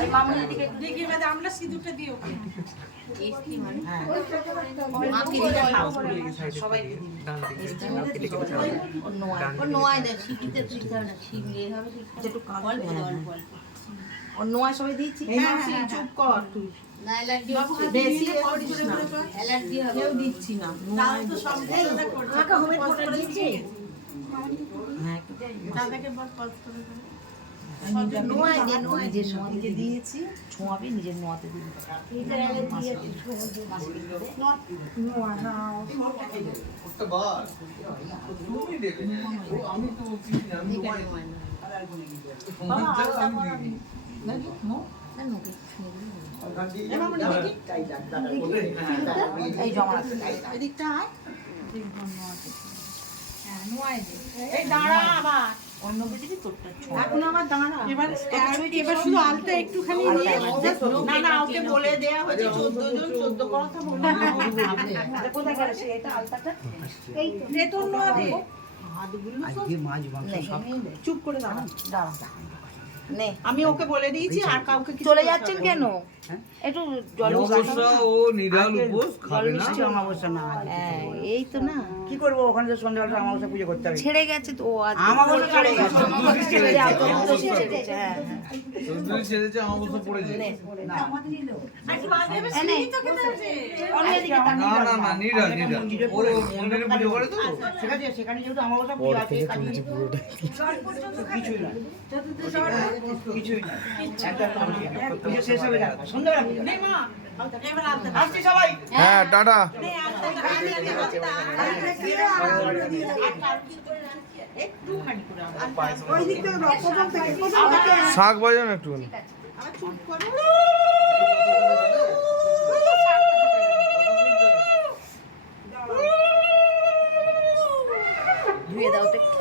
ওই মামুনি দিকে দেখি এবার আমরা সিঁদুরটা দিই ওকে। হ্যাঁ মাকে দিতে খাও। সবাইকে দিবি একটু কাগজ অন্য সবাই দিয়েছি চুপ কর তুই। বেশি করিস না। কেউ দিচ্ছি না। তাও তো সব দাদা করছে। কাকা হোমের ফটো দিয়েছি। হ্যাঁ দাদাকে বল পজ করে দাও। নিজের সঙ্গে দিয়েছি ছোঁয়াবি নিজের নোয়াতে দিবি এই জমা এদিকটা আয়। এই দাঁড়া আবার। অন্যকে দিবি তোরটা এখন আবার দাঁড়া। এবার শুধু আলতা একটুখানি নিয়ে না না ওকে বলে দেয়া হয়েছে 14 জন 14 কথা বলবে। কোথায় গেল সে এটা আলতাটা এই তো দে তোর নোয়া দে। আজকে মাছ মাংস সব চুপ করে দাঁড়া। দাঁড়া নে আমি ওকে বলে দিয়েছি আর কাউকে কিছু চলে যাচ্ছেন কেন একটু জল অমাবস্যা ও নিরাল উপোস খাবে না অমাবস্যা না হ্যাঁ এই তো না কি করবো ওখানে তো সন্ধ্যাবেলা অমাবস্যা পুজো করতে হবে ছেড়ে গেছে তো ও আজ আমাবস্যা ছেড়ে গেছে। ছেড়ে যাও তো ছেড়ে গেছে হ্যাঁ চৌধুরী ছেড়েছে অমাবস্যা পড়েছে না না না নিরাল নিরাল ও মন্দিরে পুজো করে তো ঠিক আছে সেখানে যেহেতু অমাবস্যা পুজো আছে কাজে কিছুই না কিছুই না একদম পুজো শেষ হবে না সন্ধ্যাবেলা পুজো নে মা এবার আলতা আসছি সবাই হ্যাঁ টাটা নে আলতা একটুখানি করে ওই দিক থেকে প্রথম থেকে শাক বাজান একটুখানি আবার চুপ করো ধুয়ে দাও তো একটু